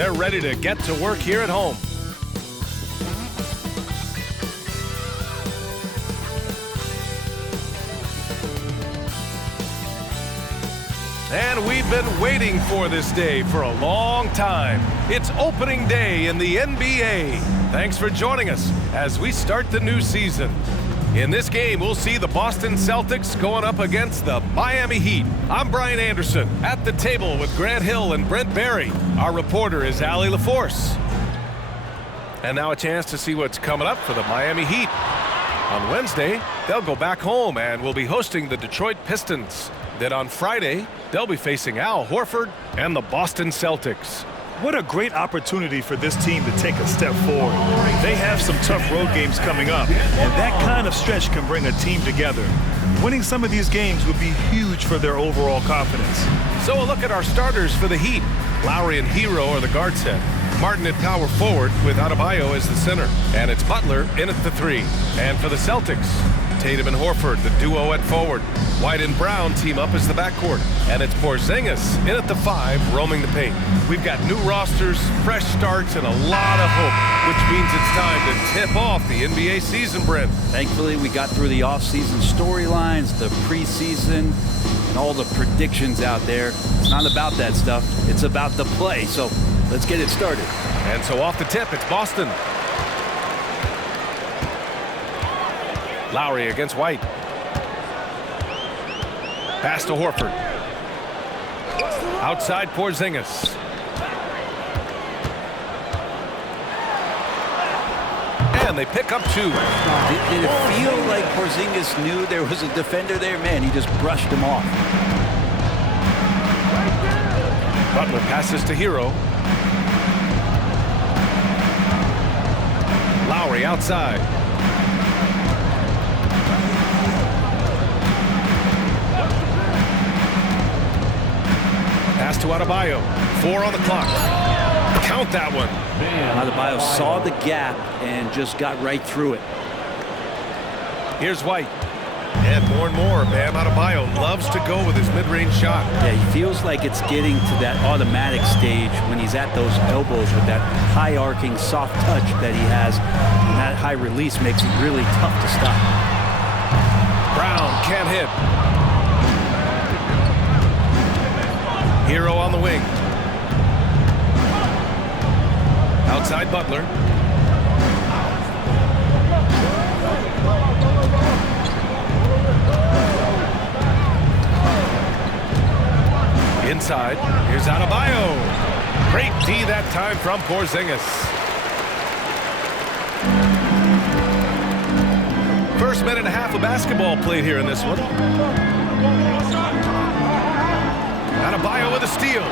They're ready to get to work here at home. And we've been waiting for this day for a long time. It's opening day in the NBA. Thanks for joining us as we start the new season. In this game, we'll see the Boston Celtics going up against the Miami Heat. I'm Brian Anderson, at the table with Grant Hill and Brent Barry. Our reporter is Allie LaForce. And now a chance to see what's coming up for the Miami Heat. On Wednesday, they'll go back home and will be hosting the Detroit Pistons. Then on Friday, they'll be facing Al Horford and the Boston Celtics. What a great opportunity for this team to take a step forward. They have some tough road games coming up, and that kind of stretch can bring a team together. Winning some of these games would be huge for their overall confidence. So a look at our starters for the Heat. Lowry and Hero are the guard set. Martin at power forward with Adebayo as the center. And it's Butler in at the 3. And for the Celtics, Tatum and Horford, the duo at forward. White and Brown team up as the backcourt. And it's Porzingis in at the 5, roaming the paint. We've got new rosters, fresh starts, and a lot of hope, which means it's time to tip off the NBA season, Brent. Thankfully, we got through the off-season storylines, the preseason, and all the predictions out there. It's not about that stuff. It's about the play. So let's get it started. And so off the tip, it's Boston. Lowry against White. Pass to Horford. Outside Porzingis. And they pick up 2. Did it feel like Porzingis knew there was a defender there? Man, he just brushed him off. Butler passes to Hero. Lowry outside. Pass to Adebayo. 4 on the clock. Count that one. Adebayo saw the gap and just got right through it. Here's White. And more, Bam Adebayo loves to go with his mid-range shot. Yeah, he feels like it's getting to that automatic stage when he's at those elbows with that high-arcing, soft touch that he has. And that high release makes it really tough to stop. Brown can't hit. Hero on the wing. Outside Butler. Inside, here's Adebayo. Great D that time from Porzingis. First minute and a half of basketball played here in this one. Adebayo with a steal.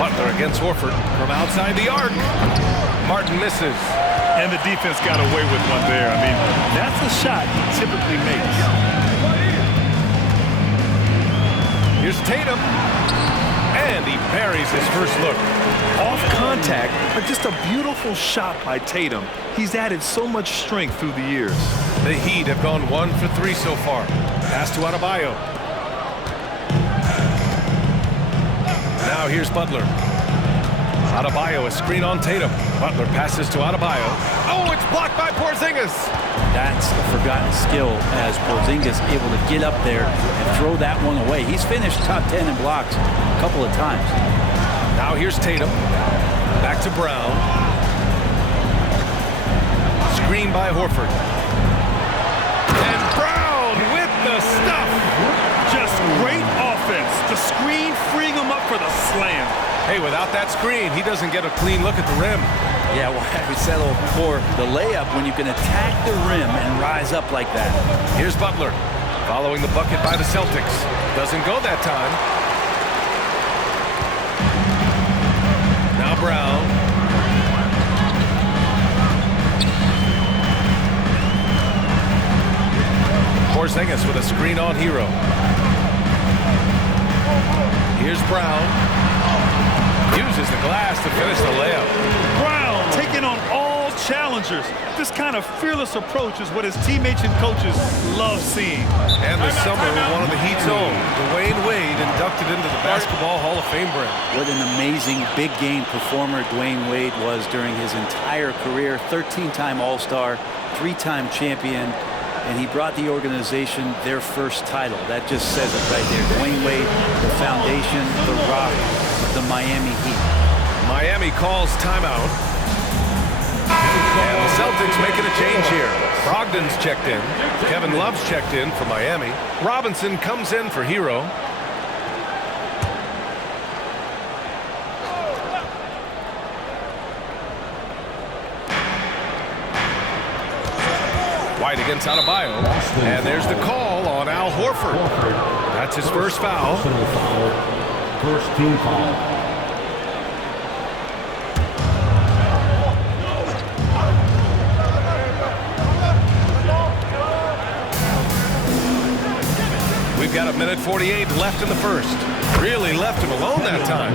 Butler against Horford from outside the arc. Martin misses. And the defense got away with one there. I mean, that's a shot he typically makes. Here's Tatum. And he buries his first look. Off contact, but just a beautiful shot by Tatum. He's added so much strength through the years. The Heat have gone 1 for 3 so far. Pass to Adebayo. Now here's Butler. Adebayo, a screen on Tatum. Butler passes to Adebayo. Oh, it's blocked by Porzingis. That's the forgotten skill as Porzingis able to get up there and throw that one away. He's finished top 10 in blocks a couple of times. Now here's Tatum. Back to Brown. Screen by Horford. And Brown with the stuff. Just great offense. The screen freeing him up for the slam. Hey, without that screen, he doesn't get a clean look at the rim. Yeah, why we settle for the layup when you can attack the rim and rise up like that. Here's Butler, following the bucket by the Celtics. Doesn't go that time. Now Brown. Porzingis with a screen on Hero. Here's Brown. Uses the glass to finish the layup. Brown taking on all challengers. This kind of fearless approach is what his teammates and coaches love seeing. And this summer, one of the Heat's own, Dwayne Wade, inducted into the Basketball Hall of Fame break. What an amazing big game performer Dwayne Wade was during his entire career. 13-time All-Star, 3-time champion, and he brought the organization their first title. That just says it right there. Dwayne Wade, the foundation, the rock of the Miami Heat. Miami calls timeout. And the Celtics making a change here. Brogdon's checked in. Kevin Love's checked in for Miami. Robinson comes in for Hero. White against Adebayo. And there's the call on Al Horford. That's his first foul. First team foul. We've got 1:48 left in the first. Really left him alone that time.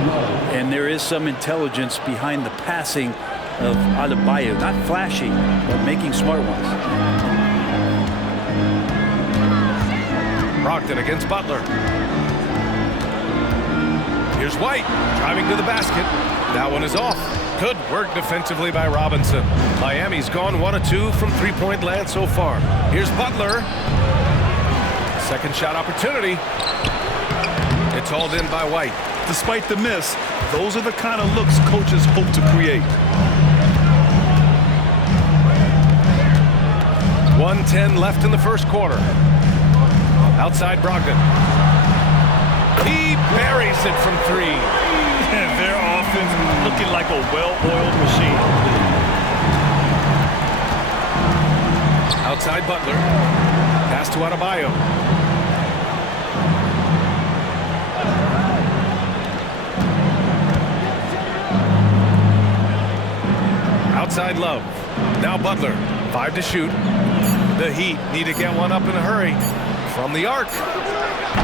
And there is some intelligence behind the passing of Adebayo. Not flashy, but making smart ones. Brogdon against Butler. Here's White driving to the basket. That one is off. Good work defensively by Robinson. Miami's gone 1 of 2 from three-point land so far. Here's Butler. Second shot opportunity. It's hauled in by White. Despite the miss, those are the kind of looks coaches hope to create. 1:10 left in the first quarter. Outside Brogdon. He buries it from 3. And their offense looking like a well-oiled machine. Outside Butler. Pass to Adebayo. Outside Love. Now Butler. 5 to shoot. The Heat need to get one up in a hurry. From the arc.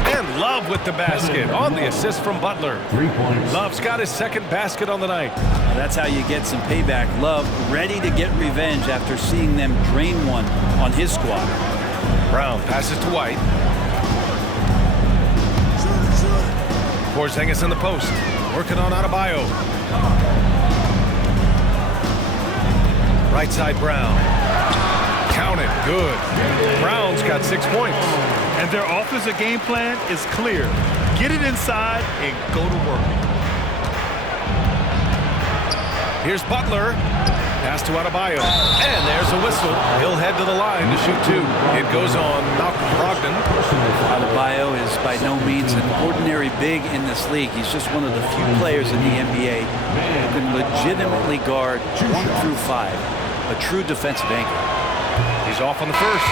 And Love with the basket on the assist from Butler. 3 points. Love's got his second basket on the night. Well, that's how you get some payback. Love ready to get revenge after seeing them drain one on his squad. Brown passes to White. Porzingis in the post. Working on Adebayo. Right side Brown. Count it. Good. Brown's got 6 points. And their offensive game plan is clear. Get it inside and go to work. Here's Butler. Pass to Adebayo. And there's a whistle. He'll head to the line to shoot 2. It goes on Malcolm Brogdon. Adebayo is by no means an ordinary big in this league. He's just one of the few players in the NBA who can legitimately guard 1 through 5. A true defensive anchor. He's off on the first.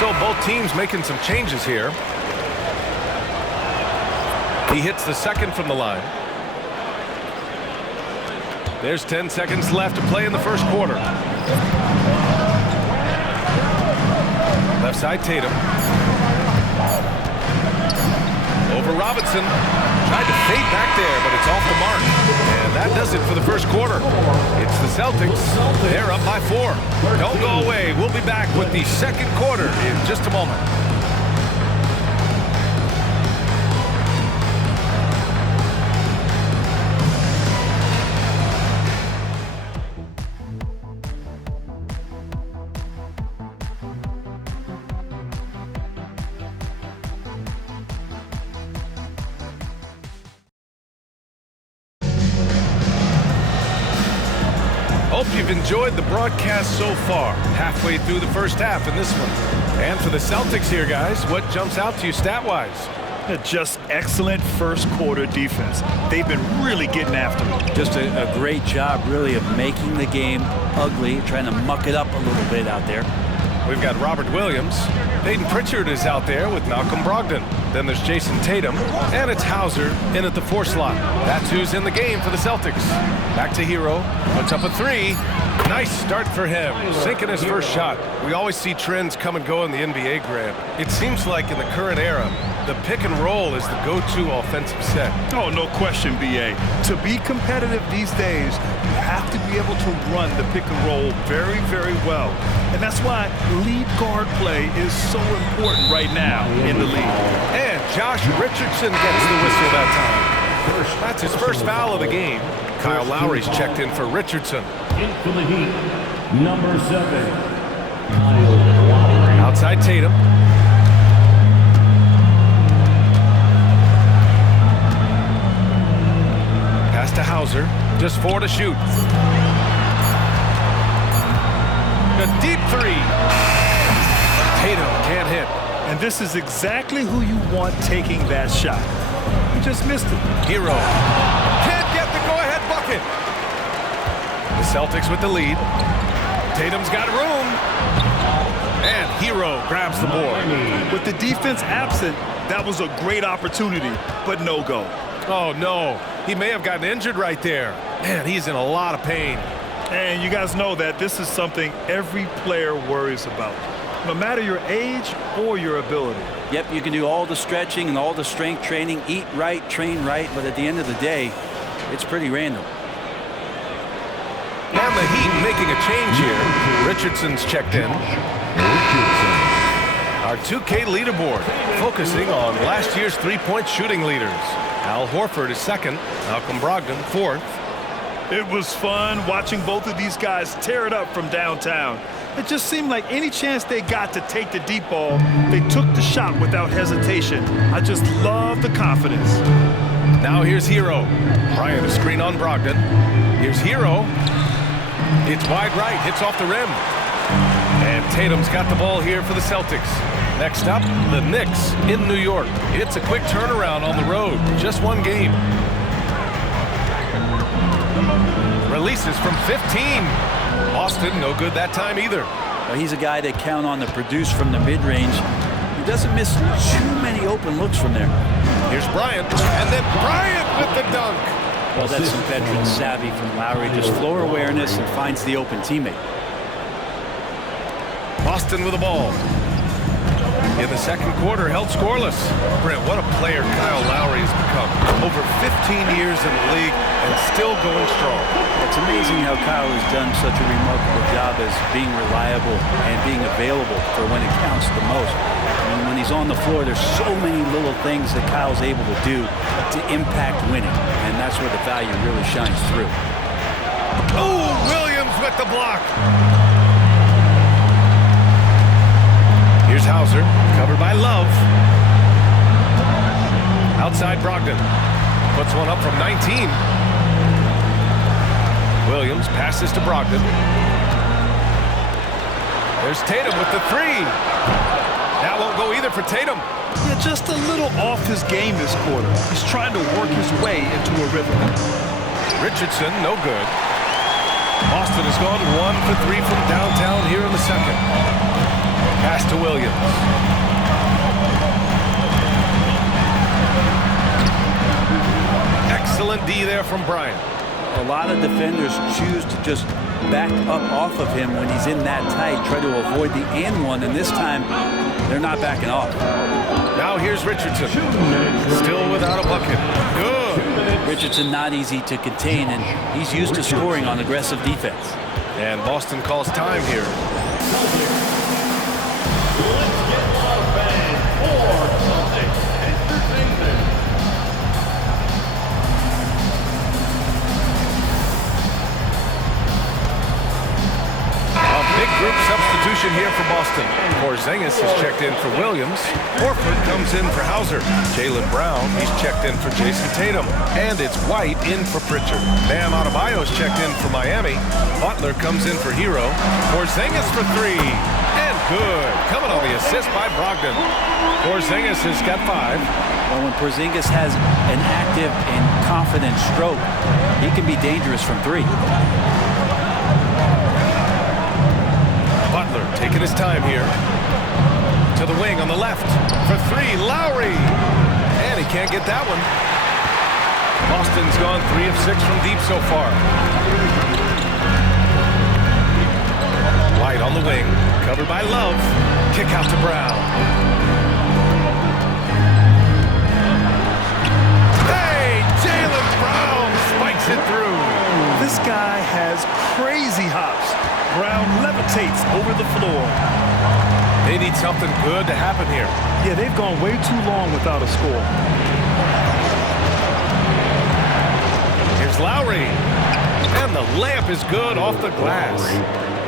So both teams making some changes here. He hits the second from the line. There's 10 seconds left to play in the first quarter. Left side Tatum. Over Robinson. Tried to fade back there, but it's off the mark. And that does it for the first quarter. It's the Celtics. They're up by 4. Don't go away. We'll be back with the second quarter in just a moment. Hope you've enjoyed the broadcast so far. Halfway through the first half in this one. And for the Celtics here, guys, what jumps out to you stat-wise? Just excellent first quarter defense. They've been really getting after it. Just a great job, really, of making the game ugly, trying to muck it up a little bit out there. We've got Robert Williams. Peyton Pritchard is out there with Malcolm Brogdon. Then there's Jason Tatum. And it's Hauser in at the 4 slot. That's who's in the game for the Celtics. Back to Hero. Puts up a 3. Nice start for him, sinking his first shot. We always see trends come and go in the NBA, Grant. It seems like in the current era, the pick and roll is the go-to offensive set. Oh, no question, B.A. To be competitive these days, you have to be able to run the pick and roll very, very well. And that's why lead guard play is so important right now in the league. And Josh Richardson gets the whistle that time. That's his first foul of the game. Kyle Lowry's checked in for Richardson. In for the Heat, number 7, Kyle Lowry. Outside Tatum. Pass to Hauser. Just 4 to shoot. A deep 3. Tatum can't hit. And this is exactly who you want taking that shot. You just missed it. Hero can't get the go-ahead bucket. The Celtics with the lead. Tatum's got room. And Hero grabs the board. With the defense absent, that was a great opportunity, but no go. Oh, no. He may have gotten injured right there. Man, he's in a lot of pain. And you guys know that this is something every player worries about, no matter your age or your ability. Yep, you can do all the stretching and all the strength training, eat right, train right, but at the end of the day, it's pretty random. And the Heat making a change here. Richardson's checked in. Our 2K leaderboard, focusing on last year's three-point shooting leaders. Al Horford is second, Malcolm Brogdon fourth. It was fun watching both of these guys tear it up from downtown. It just seemed like any chance they got to take the deep ball, they took the shot without hesitation. I just love the confidence. Now here's Hero. Bryant a screen on Brogdon. Here's Hero. It's wide right, hits off the rim. And Tatum's got the ball here for the Celtics. Next up, the Knicks in New York. It's a quick turnaround on the road, just one game. Releases from 15. Boston, no good that time either. Well, he's a guy that count on to produce from the mid-range. He doesn't miss too many open looks from there. Here's Bryant, and then Bryant with the dunk. Well, that's some veteran savvy from Lowry. Just floor awareness and finds the open teammate. Boston with the ball. In the second quarter, held scoreless. Brent, what a player Kyle Lowry has become. Over 15 years in the league and still going strong. It's amazing how Kyle has done such a remarkable job as being reliable and being available for when it counts the most. And when he's on the floor, there's so many little things that Kyle's able to do to impact winning. And that's where the value really shines through. Oh, Williams with the block. Here's Hauser, covered by Love. Outside Brogdon. Puts one up from 19. Williams passes to Brogdon. There's Tatum with the 3. That won't go either for Tatum. Yeah, just a little off his game this quarter. He's trying to work his way into a rhythm. Richardson, no good. Boston has gone 1 for 3 from downtown here in the second. Pass to Williams. Excellent D there from Bryant. A lot of defenders choose to just back up off of him when he's in that tight, try to avoid the and one, and this time they're not backing off. Now here's Richardson. Still without a bucket. Good. Richardson not easy to contain, and he's used to scoring on aggressive defense. And Boston calls time here. Let's get loud bang for Celtics Entertainment. A big group substitution here for Boston. Porzingis is checked in for Williams. Horford comes in for Hauser. Jaylen Brown, he's checked in for Jason Tatum. And it's White in for Pritchard. Bam Adebayo's checked in for Miami. Butler comes in for Hero. Porzingis for 3. And good. Coming on the assist by Brogdon. Porzingis has got 5. Well, when Porzingis has an active and confident stroke, he can be dangerous from 3. Butler taking his time here. To the wing on the left. For 3, Lowry. And he can't get that one. Boston's gone 3 of 6 from deep so far. White on the wing, covered by Love. Kick out to Brown. Hey, Jaylen Brown spikes it through. This guy has crazy hops. Brown levitates over the floor. They need something good to happen here. Yeah, they've gone way too long without a score. Here's Lowry. And the layup is good off the glass.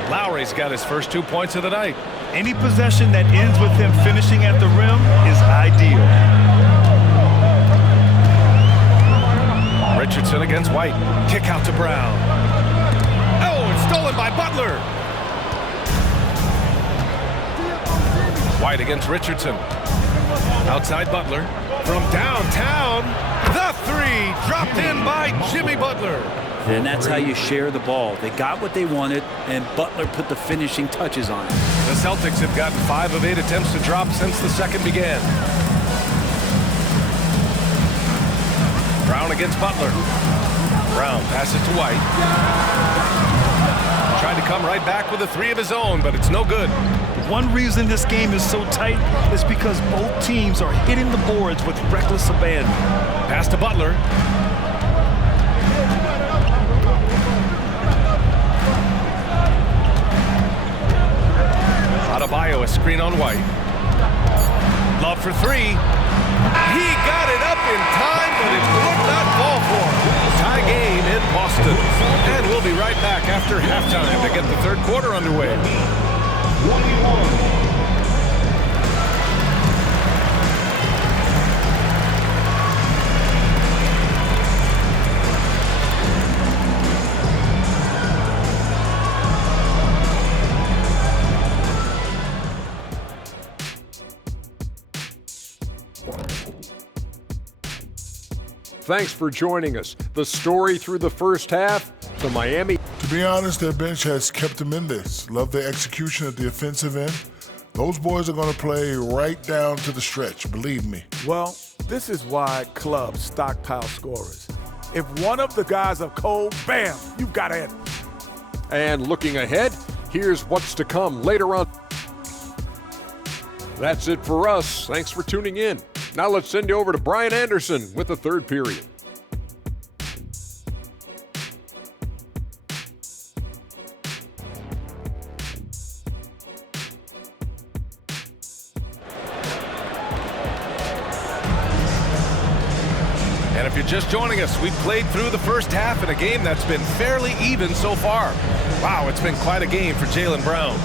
Lowry's got his first 2 points of the night. Any possession that ends with him finishing at the rim is ideal. Richardson against White. Kick out to Brown. Oh, it's stolen by Butler. White against Richardson. Outside Butler. From downtown, the three dropped in by Jimmy Butler. And that's how you share the ball. They got what they wanted, and Butler put the finishing touches on it. The Celtics have gotten 5 of 8 attempts to drop since the second began. Brown against Butler. Brown passes to White. Tried to come right back with a 3 of his own, but it's no good. One reason this game is so tight is because both teams are hitting the boards with reckless abandon. Pass to Butler. Adebayo, a screen on White. Love for 3. He got it up in time, but it would not fall for him. Tie game in Boston. And we'll be right back after halftime to get the third quarter underway. 21. Thanks for joining us. The story through the first half, the Miami. To be honest, their bench has kept them in this. Love their execution at the offensive end. Those boys are going to play right down to the stretch, believe me. Well, this is why clubs stockpile scorers. If one of the guys are cold, bam, you've got to hit. And looking ahead, here's what's to come later on. That's it for us. Thanks for tuning in. Now let's send you over to Brian Anderson with the third period. And if you're just joining us, we've played through the first half in a game that's been fairly even so far. Wow, it's been quite a game for Jaylen Brown.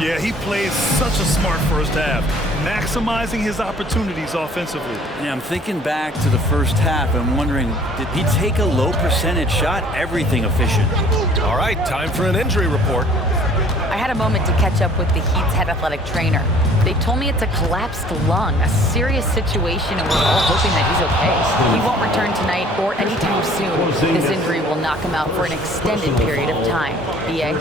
Yeah, he played such a smart first half, maximizing his opportunities offensively. Yeah, I'm thinking back to the first half and wondering, did he take a low percentage shot? Everything efficient. All right, time for an injury report. I had a moment to catch up with the Heat's head athletic trainer. They told me it's a collapsed lung, a serious situation, and we're all hoping that he's okay. He won't return tonight or anytime soon. This injury will knock him out for an extended period of time. B.A.?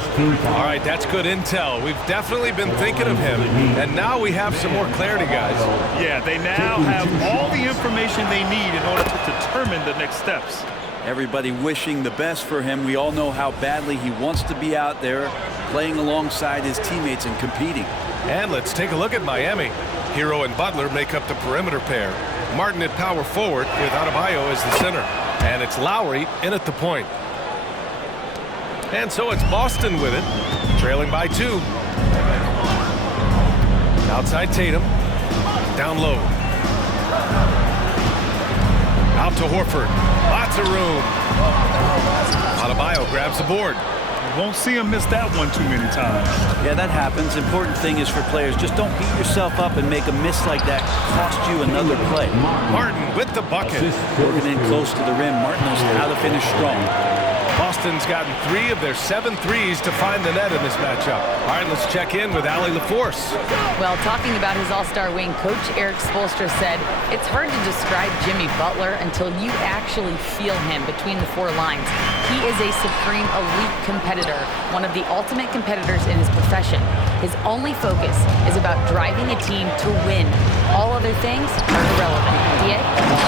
All right, that's good intel. We've definitely been thinking of him, and now we have some more clarity, guys. Yeah, they now have all the information they need in order to determine the next steps. Everybody wishing the best for him. We all know how badly he wants to be out there playing alongside his teammates and competing. And let's take a look at Miami. Hero and Butler make up the perimeter pair. Martin at power forward with Adebayo as the center. And it's Lowry in at the point. And so it's Boston with it, trailing by 2. Outside Tatum. Down low. Out to Horford. Lots of room. Adebayo grabs the board. Won't see him miss that one too many times. Yeah, that happens. Important thing is for players, just don't beat yourself up and make a miss like that cost you another play. Martin with the bucket. Working in close to the rim. Martin knows how to finish strong. Boston's gotten 3 of their 7 threes to find the net in this matchup. All right, let's check in with Allie LaForce. Well, talking about his all-star wing, Coach Eric Spoelstra said, it's hard to describe Jimmy Butler until you actually feel him between the 4 lines. He is a supreme elite competitor, one of the ultimate competitors in his profession. His only focus is about driving a team to win. All other things are irrelevant. D.A.?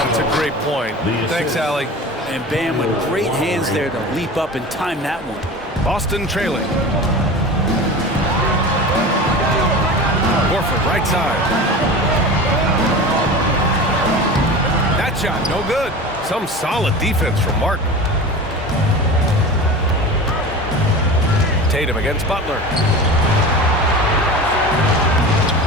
That's a great point. Thanks, Allie. And Bam with great hands there to leap up and time that one. Boston trailing. Horford, right side. That shot, no good. Some solid defense from Martin. Tatum against Butler.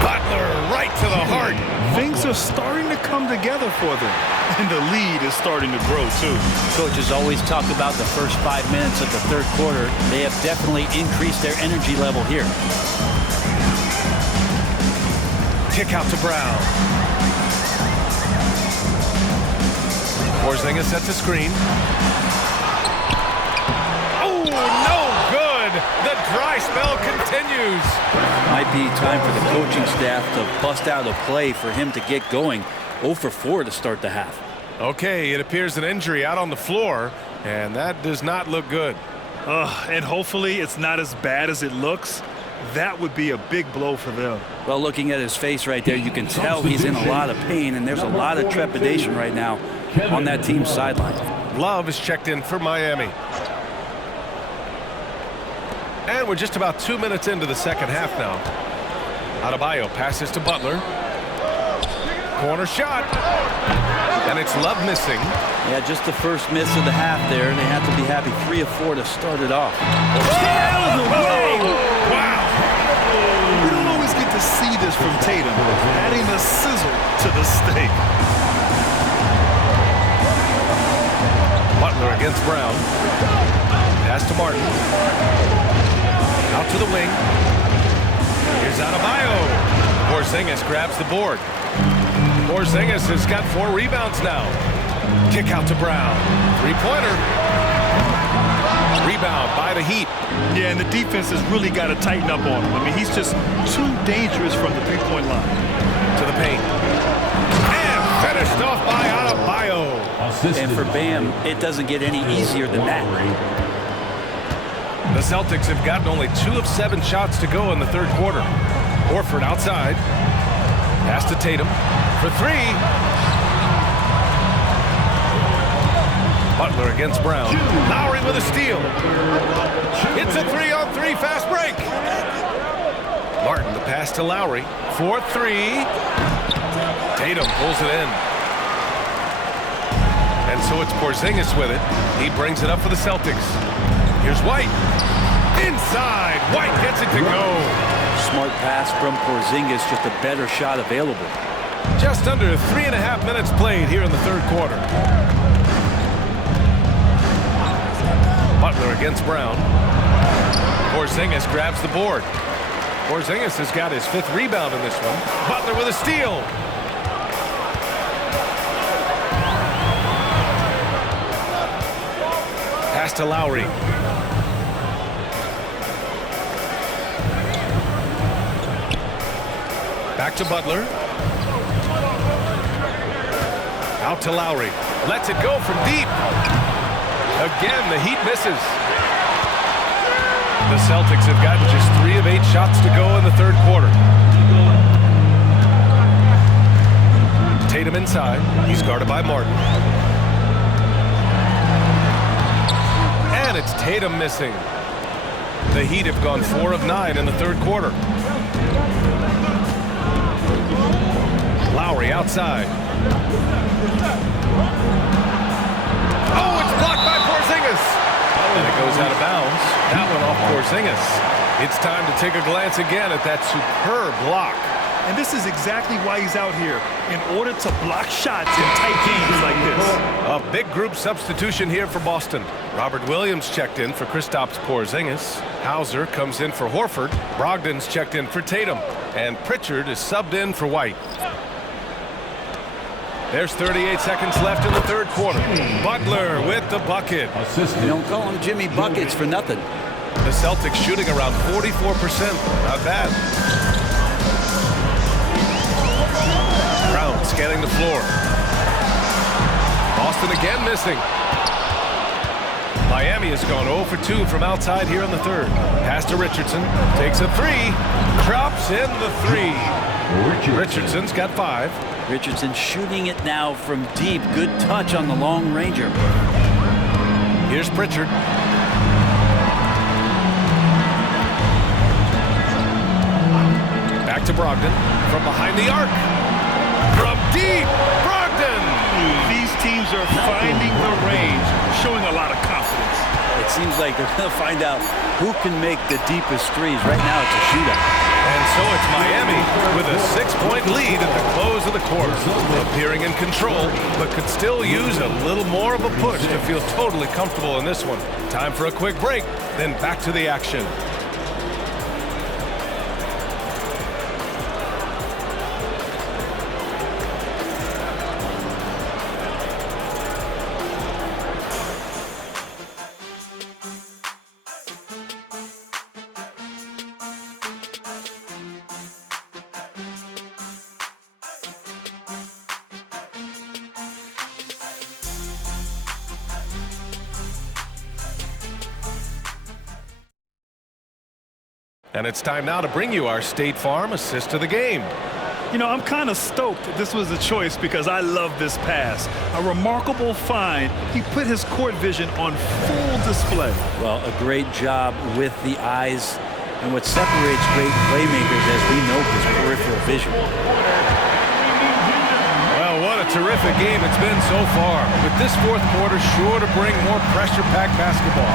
Butler right to the heart. Things are starting to come together for them, and the lead is starting to grow too. Coaches always talk about the first 5 minutes of the third quarter. They have definitely increased their energy level here. Kick out to Brown. Porzingis sets a screen. Oh, no good. The dry spell continues. Might be time for the coaching staff to bust out a play for him to get going. 0 for 4 to start the half. Okay, it appears an injury out on the floor, and that does not look good. And hopefully it's not as bad as it looks. That would be a big blow for them. Well, looking at his face right there, you can tell he's in a lot of pain, and there's a lot of trepidation right now on that team's sideline. Love is checked in for Miami. And we're just about 2 minutes into the second half now. Adebayo passes to Butler. Corner shot. And it's Love missing. Yeah, just the first miss of the half there, and they have to be happy 3 of 4 to start it off. Wow. We don't always get to see this from Tatum, adding the sizzle to the steak. Butler against Brown. Pass to Martin. Out to the wing. Here's Adebayo. Porzingis grabs the board. Porzingis has got 4 rebounds now. Kick out to Brown. Three-pointer. Rebound by the Heat. Yeah, and the defense has really got to tighten up on him. I mean, he's just too dangerous from the three-point line. To the paint. And finished off by Adebayo. And for Bam, it doesn't get any easier than that. The Celtics have gotten only 2 of 7 shots to go in the third quarter. Horford outside. Pass to Tatum for 3. Butler against Brown. Lowry with a steal. It's a 3-on-3 fast break. Martin the pass to Lowry for 3. Tatum pulls it in. And so it's Porzingis with it. He brings it up for the Celtics. Here's White. Inside. White gets it to go. Smart pass from Porzingis, just a better shot available. Just under 3.5 minutes played here in the third quarter. Butler against Brown. Porzingis grabs the board. Porzingis has got his 5th rebound in this one. Butler with a steal. Pass to Lowry. Back to Butler. Out to Lowry. Lets it go from deep. Again, the Heat misses. The Celtics have gotten just 3 of 8 shots to go in the third quarter. Tatum inside. He's guarded by Martin. And it's Tatum missing. The Heat have gone 4 of 9 in the third quarter. Lowry outside. Oh, it's blocked by Porzingis. And it goes out of bounds. That one off Porzingis. It's time to take a glance again at that superb block. And this is exactly why he's out here, in order to block shots in tight games like this. A big group substitution here for Boston. Robert Williams checked in for Kristaps Porzingis. Hauser comes in for Horford. Brogdon's checked in for Tatum. And Pritchard is subbed in for White. There's 38 seconds left in the third quarter. Butler with the bucket. You don't call him Jimmy Buckets for nothing. The Celtics shooting around 44%. Not bad. Brown scanning the floor. Boston again missing. Miami has gone 0 for 2 from outside here in the third. Pass to Richardson. Takes a 3. Drops in the 3. Richardson's got 5. Richardson shooting it now from deep. Good touch on the long ranger. Here's Pritchard. Back Back to Brogdon. From behind the arc. From deep, Brogdon! These teams are finding the range, showing a lot of confidence. It seems like they're going to find out who can make the deepest threes. Right now, it's a shootout. And so it's Miami with a 6-point lead at the close of the quarter. Appearing in control, but could still use a little more of a push to feel totally comfortable in this one. Time for a quick break, then back to the action. And it's time now to bring you our State Farm assist of the game. You know, I'm kind of stoked this was a choice because I love this pass. A remarkable find. He put his court vision on full display. Well, a great job with the eyes. And what separates great playmakers, as we know, is peripheral vision. Well, what a terrific game it's been so far. With this fourth quarter sure to bring more pressure-packed basketball.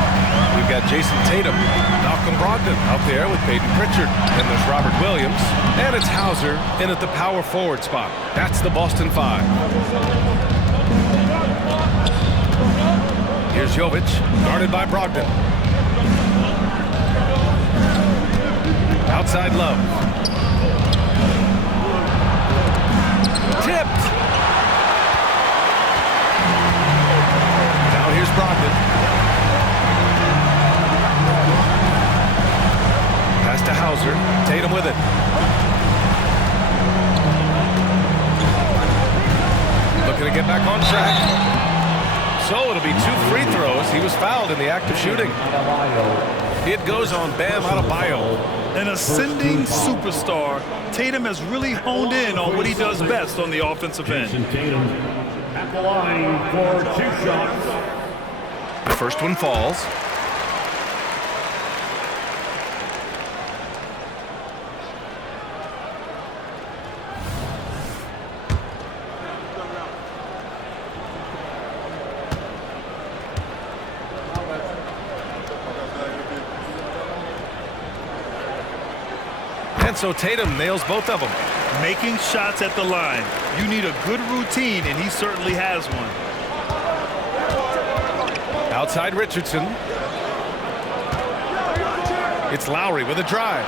We've got Jason Tatum, Malcolm Brogdon out there with Peyton Pritchard. Then there's Robert Williams. And it's Hauser in at the power forward spot. That's the Boston Five. Here's Jovic, guarded by Brogdon. Outside Love. Tipped. Now here's Brogdon. Pass to Hauser. Tatum with it. Looking to get back on track. So it'll be 2 free throws. He was fouled in the act of shooting. It goes on Bam Adebayo. An ascending superstar, Tatum has really honed in on what he does best on the offensive end. Tatum at the line for 2 shots. The first one falls. And so Tatum nails both of them. Making shots at the line. You need a good routine, and he certainly has one. Outside Richardson. It's Lowry with a drive.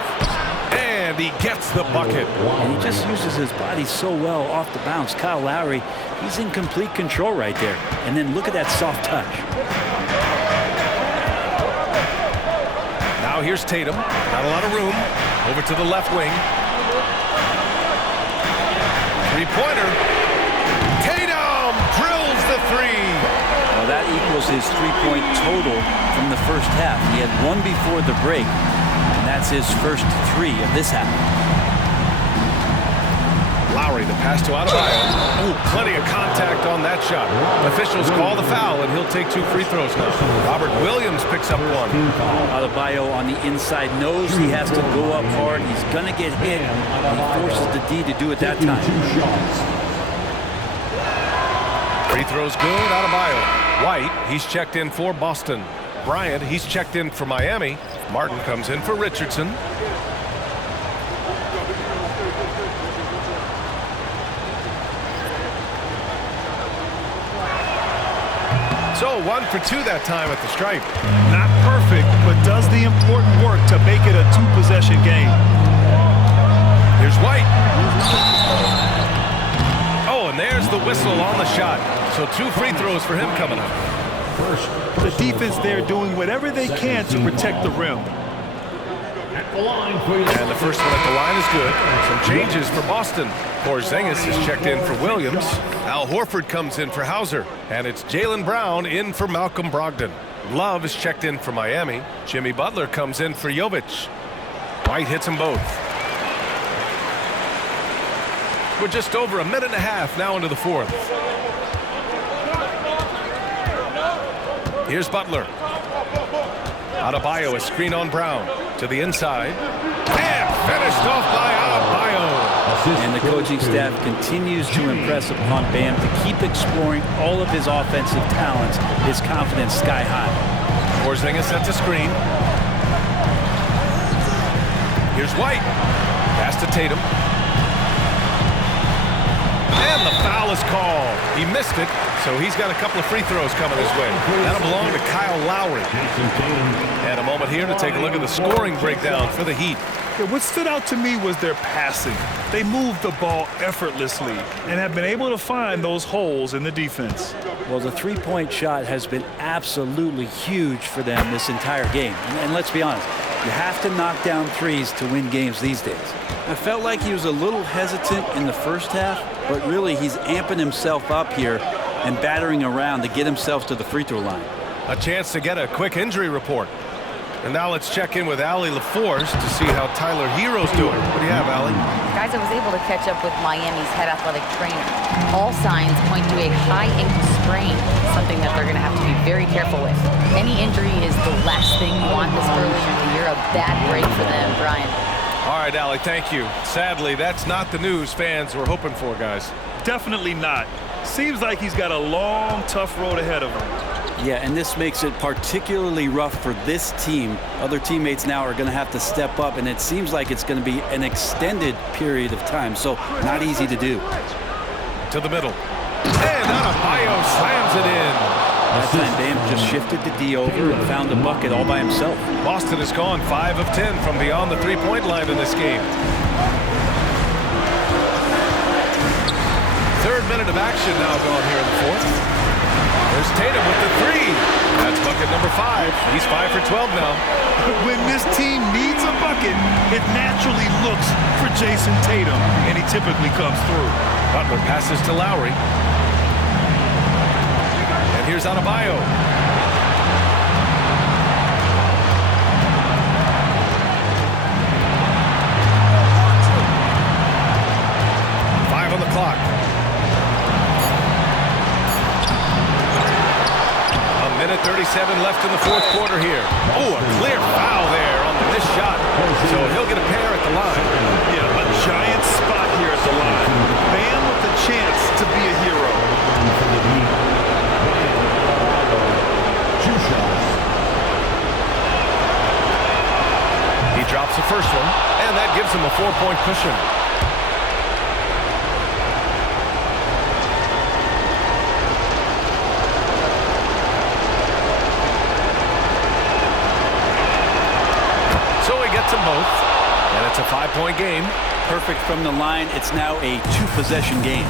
And he gets the bucket. And he just uses his body so well off the bounce. Kyle Lowry, he's in complete control right there. And then look at that soft touch. Now here's Tatum. Not a lot of room. Over to the left wing. Three-pointer. Tatum drills the three. Well, that equals his 3-point total from the first half. He had 1 before the break, and that's his first 3 of this half. Lowry, the pass to Adebayo. Ooh, plenty of contact on that shot. Officials call the foul, and he'll take 2 free throws now. Robert Williams picks up 1. Adebayo on the inside knows he has to go up hard. He's going to get hit, and he forces the D to do it that time. Free throws good, Adebayo. White, he's checked in for Boston. Bryant, he's checked in for Miami. Martin comes in for Richardson. So 1 for 2 that time at the stripe. Not perfect, but does the important work to make it a 2-possession game. Here's White. Oh, and there's the whistle on the shot. So 2 free throws for him coming up. The defense there doing whatever they can to protect the rim. And the first one at the line is good. Some changes for Boston. Porzingis is checked in for Williams. Al Horford comes in for Hauser. And it's Jaylen Brown in for Malcolm Brogdon. Love is checked in for Miami. Jimmy Butler comes in for Jovic. White hits them both. We're just over a minute and a half now into the fourth. Here's Butler. Adebayo, a screen on Brown. To the inside. And finished off by Adebayo. And the coaching staff continues to impress upon Bam to keep exploring all of his offensive talents, his confidence sky high. Porzingis sets a screen. Here's White. Pass to Tatum. And the foul is called. He missed it, so he's got a couple of free throws coming his way. That'll belong to Kyle Lowry. And a moment here to take a look at the scoring breakdown for the Heat. Yeah, what stood out to me was their passing. They moved the ball effortlessly and have been able to find those holes in the defense. Well, the three-point shot has been absolutely huge for them this entire game. And let's be honest, you have to knock down threes to win games these days. I felt like he was a little hesitant in the first half, but really he's amping himself up here and battering around to get himself to the free throw line. A chance to get a quick injury report. And now let's check in with Allie LaForce to see how Tyler Hero's doing. What do you have, Allie? Guys, I was able to catch up with Miami's head athletic trainer. All signs point to a high ankle sprain, something that they're going to have to be very careful with. Any injury is the last thing you want this early in the year. A bad break for them, Brian. All right, Allie, thank you. Sadly, that's not the news fans were hoping for, guys. Definitely not. Seems like he's got a long, tough road ahead of him. Yeah, and this makes it particularly rough for this team. Other teammates now are going to have to step up, and it seems like it's going to be an extended period of time, so not easy to do. To the middle. And Adebayo slams it in. That time, Bam just shifted the D over and found the bucket all by himself. Boston has gone 5 of 10 from beyond the three-point line in this game. Third minute of action now going here in the fourth. There's Tatum with the three. That's bucket number 5. He's 5 for 12 now. When this team needs a bucket, it naturally looks for Jason Tatum, and he typically comes through. Butler passes to Lowry. And here's Adebayo. On the clock. A minute 37 left in the fourth quarter here. Oh, a clear foul there on the missed shot. So he'll get a pair at the line. Yeah, a giant spot here at the line. Bam with the chance to be a hero. He drops the first one, and that gives him a 4-point cushion. Them both, and it's a 5-point game. Perfect from the line. It's now a 2-possession game.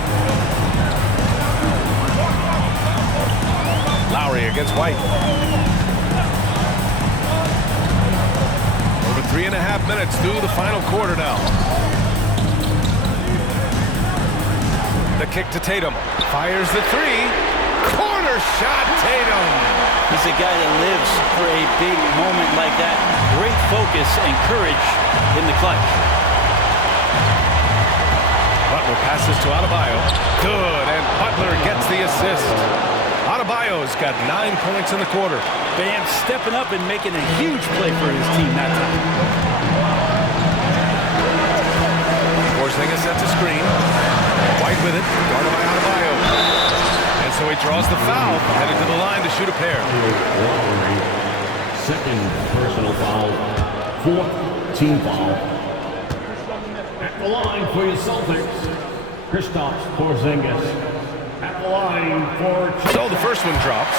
Lowry against White. Over 3.5 minutes through the final quarter now. The kick to Tatum. Fires the three. Corner shot, Tatum. He's a guy that lives for a big moment like that. Great focus and courage in the clutch. Butler passes to Adebayo. Good, and Butler gets the assist. Adebayo's got 9 points in the quarter. Bam stepping up and making a huge play for his team that time. Porzingis sets a screen. White with it, guarded by Adebayo. And so he draws the foul, headed to the line to shoot a pair. Second personal foul, 4th team foul. At the line for your Celtics, Kristaps Porzingis. At the line for... So the first one drops,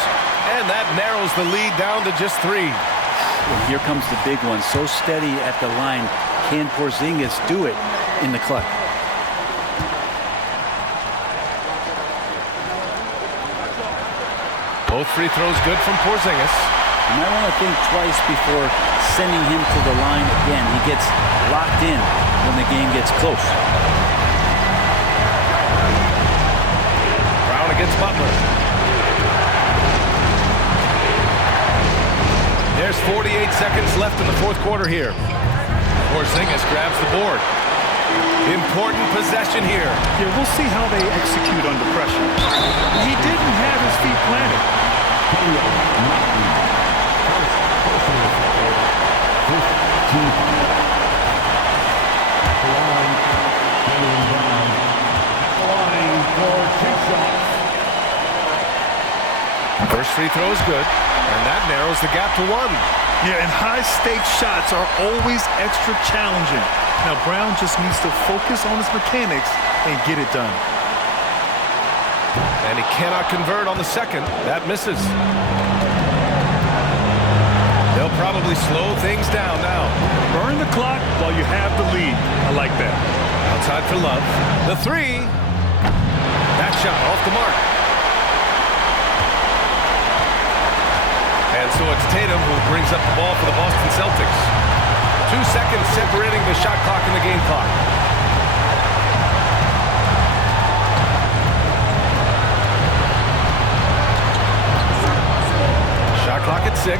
and that narrows the lead down to just 3. And here comes the big one. So steady at the line. Can Porzingis do it in the clutch? Both free throws good from Porzingis. You might want to think twice before sending him to the line again. He gets locked in when the game gets close. Brown against Butler. There's 48 seconds left in the fourth quarter here. Porzingis grabs the board. Important possession here. Yeah, we'll see how they execute under pressure. He didn't have his feet planted. Team First free throw is good, and that narrows the gap to 1. Yeah, and high-stakes shots are always extra challenging. Now, Brown just needs to focus on his mechanics and get it done. And he cannot convert on the second. That misses. They'll probably slow things down now. Burn the clock while you have the lead. I like that. Outside for Love. The three. That shot off the mark. And so it's Tatum who brings up the ball for the Boston Celtics. 2 seconds separating the shot clock and the game clock. Shot clock at 6.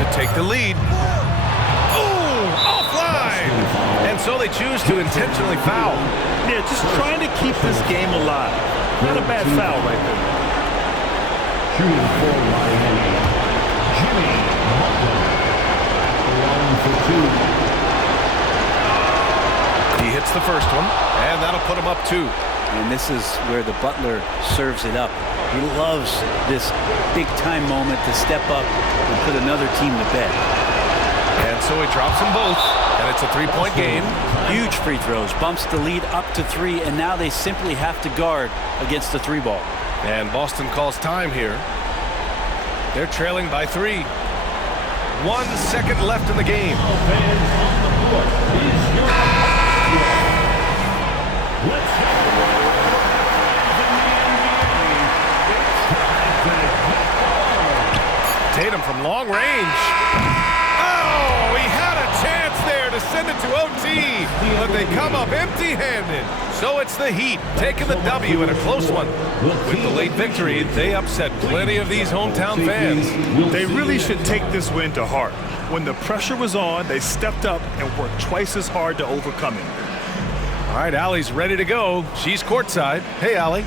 To take the lead. Oh, offline! And so they choose to intentionally foul. Yeah, just trying to keep this game alive. Not a bad foul right there. Shooting for Miami, Jimmy Butler. Line for 2. He hits the first one, and that'll put him up 2. And this is where the Butler serves it up. He loves this big-time moment to step up and put another team to bed. And so he drops them both, and it's a 3-point game. Huge free throws, bumps the lead up to 3, and now they simply have to guard against the 3-ball. And Boston calls time here. They're trailing by 3. 1 second left in the game. Tatum from long range. Oh, he had a chance there to send it to OT, but they come up empty-handed. So it's the Heat taking the W in a close one. With the late victory, they upset plenty of these hometown fans. They really should take this win to heart. When the pressure was on, they stepped up and worked twice as hard to overcome it. All right, Allie's ready to go. She's courtside. Hey, Allie.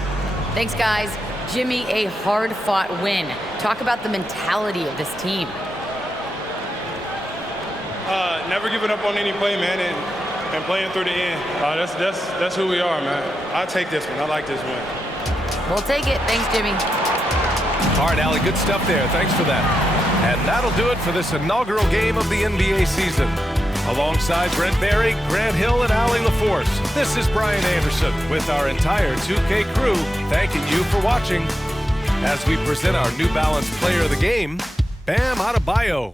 Thanks, guys. Jimmy, a hard-fought win. Talk about the mentality of this team. Never giving up on any play, man, and playing through the end. That's who we are, man. I take this one. I like this win. We'll take it. Thanks, Jimmy. All right, Allie, good stuff there. Thanks for that. And that'll do it for this inaugural game of the NBA season. Alongside Brent Barry, Grant Hill, and Allie LaForce, this is Brian Anderson with our entire 2K crew thanking you for watching as we present our New Balance Player of the Game, Bam Adebayo.